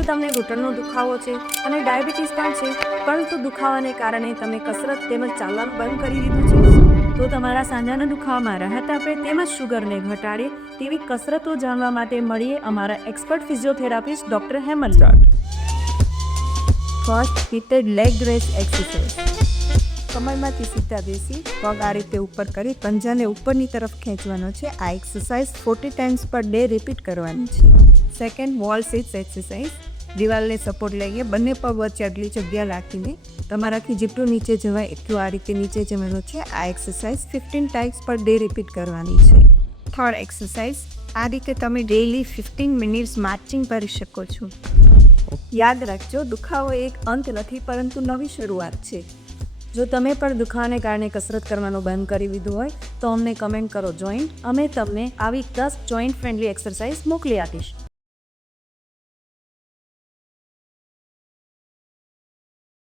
જો તમને ઘૂંટણનો દુખાવો છે અને ડાયાબિટીસ પણ છે, પરંતુ દુખાવાને કારણે તમે કસરત તેમજ ચાલવાનું બંધ કરી દીધું છે, તો તમારા સાંધાના દુખાવામાં રાહત આપે તેમજ શુગરને ઘટાડે તેવી કસરતો જાણવા માટે મળીએ અમારા expert physiotherapist doctor Hemal. First, heated leg raise exercise. કમરમાંથી સીધા બેસી પગ આ રીતે ઉપર કરી પંજાને ઉપરની તરફ ખેંચવાનો છે. આ exercise 40 times per day repeat કરવાની છે. Second, wall sits exercise. દિવાલને સપોર્ટ લઈએ, બંને પગ વચ્ચે આટલી જગ્યા રાખીને તમારાથી જેટલું નીચે જવાય એટલું આ રીતે નીચે જવાનું છે. આ exercise 15 times per day repeat કરવાની છે. થર્ડ એક્સરસાઇઝ, આ રીતે તમે ડેઇલી 15 મિનિટ્સ માર્ચિંગ કરી શકો છો. યાદ રાખજો, દુખાવો એક અંત નથી પરંતુ નવી શરૂઆત છે. જો તમે પણ દુખાવાને કારણે કસરત કરવાનું બંધ કરી દીધું હોય તો અમને કમેન્ટ કરો જોઈન્ટ. અમે તમને આવી 10 જોઈન્ટ ફ્રેન્ડલી એક્સરસાઇઝ મોકલી આપીશ.